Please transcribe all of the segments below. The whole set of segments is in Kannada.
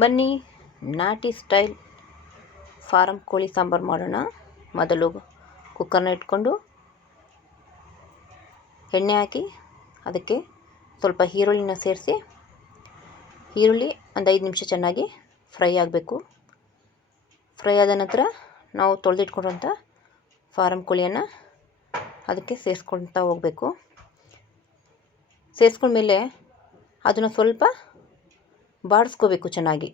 ಬನ್ನಿ ನಾಟಿ ಸ್ಟೈಲ್ ಫಾರಂ ಕೋಳಿ ಸಾಂಬಾರು ಮಾಡೋಣ. ಮೊದಲು ಕುಕ್ಕರ್ನ ಇಟ್ಕೊಂಡು ಎಣ್ಣೆ ಹಾಕಿ ಅದಕ್ಕೆ ಸ್ವಲ್ಪ ಈರುಳ್ಳಿನ ಸೇರಿಸಿ, ಈರುಳ್ಳಿ ಒಂದು 5 ನಿಮಿಷ ಚೆನ್ನಾಗಿ ಫ್ರೈ ಆಗಬೇಕು. ಫ್ರೈ ಆದ ನಂತರ ನಾವು ತೊಳೆದಿಟ್ಕೊಂಡಂಥ ಫಾರಂ ಕೋಳಿಯನ್ನು ಅದಕ್ಕೆ ಸೇರಿಸ್ಕೊಳ್ತಾ ಹೋಗಬೇಕು. ಸೇರಿಸ್ಕೊಂಡ್ಮೇಲೆ ಅದನ್ನು ಸ್ವಲ್ಪ ಬಾಡಿಸ್ಕೋಬೇಕು ಚೆನ್ನಾಗಿ.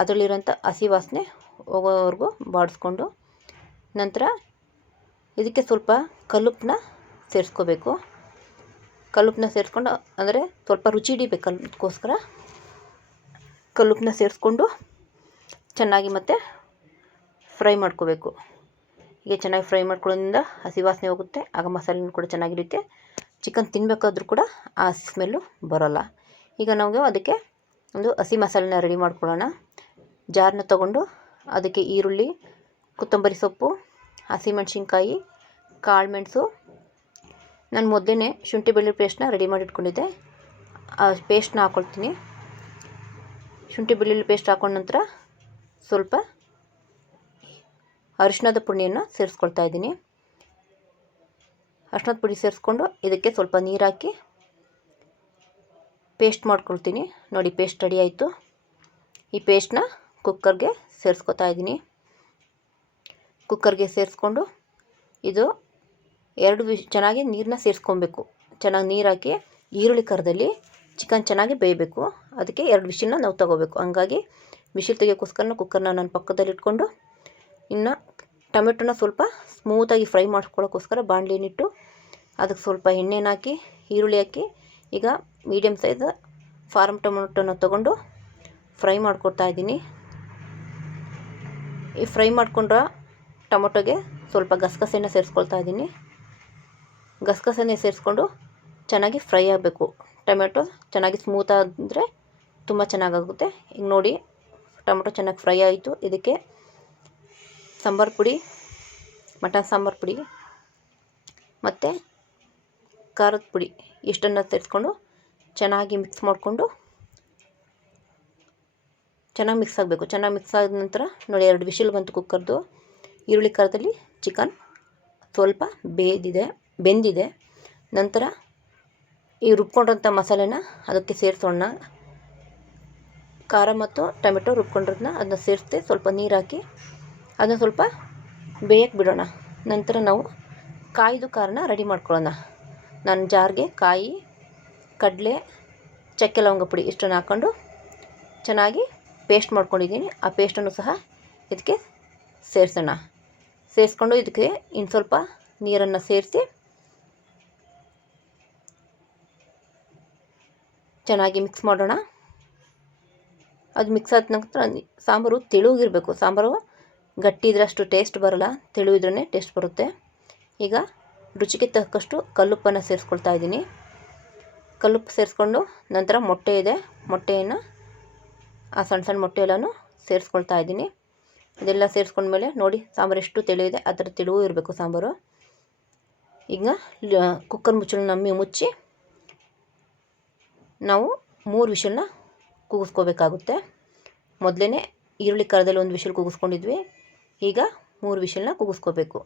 ಅದರಲ್ಲಿರೋಂಥ ಹಸಿ ವಾಸನೆ ಹೋಗೋವರೆಗೂ ಬಾಡಿಸ್ಕೊಂಡು, ನಂತರ ಇದಕ್ಕೆ ಸ್ವಲ್ಪ ಕಲ್ಲುಪ್ಪನ್ನ ಸೇರಿಸ್ಕೋಬೇಕು. ಕಲ್ಲುಪ್ಪನ್ನ ಸೇರಿಸ್ಕೊಂಡು, ಅಂದರೆ ಸ್ವಲ್ಪ ರುಚಿ ಹಿಡಿಬೇಕು ಅದಕ್ಕೋಸ್ಕರ ಕಲ್ಲುಪ್ಪನ್ನ ಸೇರಿಸ್ಕೊಂಡು ಚೆನ್ನಾಗಿ ಮತ್ತೆ ಫ್ರೈ ಮಾಡ್ಕೋಬೇಕು. ಹೀಗೆ ಚೆನ್ನಾಗಿ ಫ್ರೈ ಮಾಡ್ಕೊಳ್ಳೋದ್ರಿಂದ ಹಸಿ ವಾಸನೆ ಹೋಗುತ್ತೆ, ಆಗ ಮಸಾಲೆನೂ ಕೂಡ ಚೆನ್ನಾಗಿರುತ್ತೆ. ಚಿಕನ್ ತಿನ್ನಬೇಕಾದ್ರೂ ಕೂಡ ಆ ಸ್ಮೆಲ್ಲು ಬರೋಲ್ಲ. ಈಗ ನಾವು ಅದಕ್ಕೆ ಒಂದು ಹಸಿ ಮಸಾಲೆನ ರೆಡಿ ಮಾಡ್ಕೊಳ್ಳೋಣ. ಜಾರನ್ನ ತಗೊಂಡು ಅದಕ್ಕೆ ಈರುಳ್ಳಿ, ಕೊತ್ತಂಬರಿ ಸೊಪ್ಪು, ಹಸಿಮೆಣ್ಸಿನ್ಕಾಯಿ, ಕಾಳುಮೆಣಸು, ನಾನು ಮೊದಲೇ ಶುಂಠಿ ಬೆಳ್ಳುಳ್ಳಿ ಪೇಸ್ಟ್ನ ರೆಡಿ ಮಾಡಿ ಇಟ್ಕೊಂಡಿದ್ದೆ, ಆ ಪೇಸ್ಟ್ನ ಹಾಕ್ಕೊಳ್ತೀನಿ. ಶುಂಠಿ ಬೆಳ್ಳುಳ್ಳಿ ಪೇಸ್ಟ್ ಹಾಕೊಂಡ ನಂತರ ಸ್ವಲ್ಪ ಅರಿಶಿಣದ ಪುಡಿಯನ್ನು ಸೇರಿಸ್ಕೊಳ್ತಾ ಇದ್ದೀನಿ. ಅರಿಶಿಣದ ಪುಡಿ ಸೇರಿಸ್ಕೊಂಡು ಇದಕ್ಕೆ ಸ್ವಲ್ಪ ನೀರು ಹಾಕಿ ಪೇಸ್ಟ್ ಮಾಡ್ಕೊಳ್ತೀನಿ. ನೋಡಿ, ಪೇಸ್ಟ್ ರೆಡಿ ಆಯಿತು. ಈ ಪೇಸ್ಟ್ನ ಕುಕ್ಕರ್ಗೆ ಸೇರಿಸ್ಕೊತಾ ಇದ್ದೀನಿ. ಕುಕ್ಕರ್ಗೆ ಸೇರಿಸ್ಕೊಂಡು ಇದು ಚೆನ್ನಾಗಿ ನೀರನ್ನ ಸೇರಿಸ್ಕೊಬೇಕು. ಚೆನ್ನಾಗಿ ನೀರು ಹಾಕಿ ಈರುಳ್ಳಿ ಕರದಲ್ಲಿ ಚಿಕನ್ ಚೆನ್ನಾಗಿ ಬೇಯಬೇಕು. ಅದಕ್ಕೆ 2 ವಿಷಿಲ್ನ ನಾವು ತಗೋಬೇಕು. ಹಂಗಾಗಿ ವಿಷಿಲ್ ತೆಗಿಯೋಕ್ಕೋಸ್ಕರ ಕುಕ್ಕರ್ನ ನಾನು ಪಕ್ಕದಲ್ಲಿ ಇಟ್ಕೊಂಡು, ಇನ್ನು ಟೊಮೆಟೊನ ಸ್ವಲ್ಪ ಸ್ಮೂತಾಗಿ ಫ್ರೈ ಮಾಡ್ಕೊಳ್ಳೋಕ್ಕೋಸ್ಕರ ಬಾಣಲಿನಿಟ್ಟು ಅದಕ್ಕೆ ಸ್ವಲ್ಪ ಎಣ್ಣೆನ ಹಾಕಿ, ಈರುಳ್ಳಿ ಹಾಕಿ, ಈಗ ಮೀಡಿಯಮ್ ಸೈಜ್ ಫಾರಮ್ ಟೊಮೆಟೊನ ತೊಗೊಂಡು ಫ್ರೈ ಮಾಡ್ಕೊಳ್ತಾ ಇದ್ದೀನಿ. ಈ ಫ್ರೈ ಮಾಡ್ಕೊಂಡ್ರೆ ಟೊಮೊಟೊಗೆ ಸ್ವಲ್ಪ ಗಸಗಸೆನ ಸೇರಿಸ್ಕೊಳ್ತಾ ಇದ್ದೀನಿ. ಗಸಗಸೆನೇ ಸೇರಿಸ್ಕೊಂಡು ಚೆನ್ನಾಗಿ ಫ್ರೈ ಆಗಬೇಕು. ಟೊಮೆಟೊ ಚೆನ್ನಾಗಿ ಸ್ಮೂತ್ ಆದರೆ ತುಂಬ ಚೆನ್ನಾಗಾಗುತ್ತೆ. ಈಗ ನೋಡಿ, ಟೊಮೆಟೊ ಚೆನ್ನಾಗಿ ಫ್ರೈ ಆಯಿತು. ಇದಕ್ಕೆ ಸಾಂಬಾರು ಪುಡಿ, ಮಟನ್ ಸಾಂಬಾರು ಪುಡಿ ಮತ್ತು ಖಾರದ ಪುಡಿ ಇಷ್ಟನ್ನು ಸೇರಿಸ್ಕೊಂಡು ಚೆನ್ನಾಗಿ ಮಿಕ್ಸ್ ಮಾಡಿಕೊಂಡು, ಚೆನ್ನಾಗಿ ಮಿಕ್ಸ್ ಆಗಬೇಕು. ಚೆನ್ನಾಗಿ ಮಿಕ್ಸ್ ಆದ ನಂತರ ನೋಡಿ, 2 ವಿಷಿಲ್ ಬಂತು ಕುಕ್ಕರ್ದು. ಈರುಳ್ಳಿ ಖಾರದಲ್ಲಿ ಚಿಕನ್ ಸ್ವಲ್ಪ ಬೆಂದಿದೆ. ನಂತರ ಈ ರುಬ್ಕೊಂಡಿರೋಂಥ ಮಸಾಲೆನ ಅದಕ್ಕೆ ಸೇರಿಸೋಣ. ಖಾರ ಮತ್ತು ಟೊಮೆಟೊ ರುಬ್ಕೊಂಡಿರೋದನ್ನ ಅದನ್ನ ಸೇರಿಸಿ ಸ್ವಲ್ಪ ನೀರು ಹಾಕಿ ಅದನ್ನು ಸ್ವಲ್ಪ ಬೇಯಕ್ಕೆ ಬಿಡೋಣ. ನಂತರ ನಾವು ಕಾಯ್ದು ಖಾರನ ರೆಡಿ ಮಾಡ್ಕೊಳ್ಳೋಣ. ನಾನು ಜಾರ್ಗೆ ಕಾಯಿ, ಕಡಲೆ, ಚಕ್ಕೆ ಲವಂಗ ಪುಡಿ ಇಷ್ಟನ್ನು ಹಾಕ್ಕೊಂಡು ಚೆನ್ನಾಗಿ ಪೇಸ್ಟ್ ಮಾಡ್ಕೊಂಡಿದ್ದೀನಿ. ಆ ಪೇಸ್ಟನ್ನು ಸಹ ಇದಕ್ಕೆ ಸೇರಿಸೋಣ. ಸೇರಿಸ್ಕೊಂಡು ಇದಕ್ಕೆ ಇನ್ನು ಸ್ವಲ್ಪ ನೀರನ್ನು ಸೇರಿಸಿ ಚೆನ್ನಾಗಿ ಮಿಕ್ಸ್ ಮಾಡೋಣ. ಅದು ಮಿಕ್ಸ್ ಆದ ನಂತರ ಸಾಂಬಾರು ತೆಳುಗಿರಬೇಕು. ಸಾಂಬಾರು ಗಟ್ಟಿ ಇದ್ರೆ ಅಷ್ಟು ಟೇಸ್ಟ್ ಬರೋಲ್ಲ, ತೆಳು ಇದ್ರೇ ಟೇಸ್ಟ್ ಬರುತ್ತೆ. ಈಗ ರುಚಿಗೆ ತಕ್ಕಷ್ಟು ಕಲ್ಲುಪ್ಪನ್ನು ಸೇರಿಸ್ಕೊಳ್ತಾ ಇದ್ದೀನಿ. ಕಲ್ಲುಪ್ಪು ಸೇರಿಸ್ಕೊಂಡು ನಂತರ ಮೊಟ್ಟೆ ಇದೆ, ಮೊಟ್ಟೆಯನ್ನು ಆ ಸಣ್ಣ ಸಣ್ಣ ಮೊಟ್ಟೆ ಎಲ್ಲನೂ ಸೇರಿಸ್ಕೊಳ್ತಾ ಇದ್ದೀನಿ. ಇದೆಲ್ಲ ಸೇರಿಸ್ಕೊಂಡ್ಮೇಲೆ ನೋಡಿ, ಸಾಂಬಾರು ಎಷ್ಟು ತೆಳು ಇದೆ, ಆ ಥರ ತೆಳು ಇರಬೇಕು ಸಾಂಬಾರು. ಈಗ ಕುಕ್ಕರ್ ಮುಚ್ಚಳನ ಮುಚ್ಚಿ ನಾವು 3 ವಿಷಲ್ನ ಕೂಗಿಸ್ಕೋಬೇಕಾಗುತ್ತೆ. ಮೊದಲೇ ಈರುಳ್ಳಿ ಖಾರದಲ್ಲಿ 1 ವಿಷಲ್ ಕೂಗಿಸ್ಕೊಂಡಿದ್ವಿ. ಈಗ 3 ವಿಷಲ್ನ ಕೂಗಿಸ್ಕೋಬೇಕು.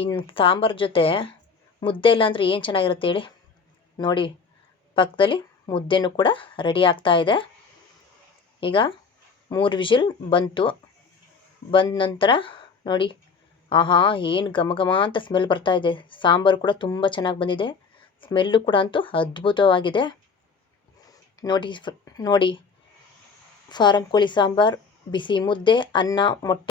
ಇನ್ನು ಸಾಂಬಾರು ಜೊತೆ ಮುದ್ದೆ ಇಲ್ಲ ಅಂದರೆ ಏನು ಚೆನ್ನಾಗಿರುತ್ತೆ ಹೇಳಿ. ನೋಡಿ, ಪಕ್ಕದಲ್ಲಿ ಮುದ್ದೆನೂ ಕೂಡ ರೆಡಿ ಆಗ್ತಾ ಇದೆ. ಈಗ 3 ವಿಷಲ್ ಬಂದ ನಂತರ ನೋಡಿ, ಆಹಾ, ಏನು ಘಮ ಘಮ ಅಂತ ಸ್ಮೆಲ್ ಬರ್ತಾ ಇದೆ. ಸಾಂಬಾರು ಕೂಡ ತುಂಬ ಚೆನ್ನಾಗಿ ಬಂದಿದೆ. ಸ್ಮೆಲ್ಲು ಕೂಡ ಅಂತೂ ಅದ್ಭುತವಾಗಿದೆ. ನೋಡಿ, ಫಾರಂ ಕೋಳಿ ಸಾಂಬಾರು, ಬಿಸಿ ಮುದ್ದೆ, ಅನ್ನ, ಮೊಟ್ಟೆ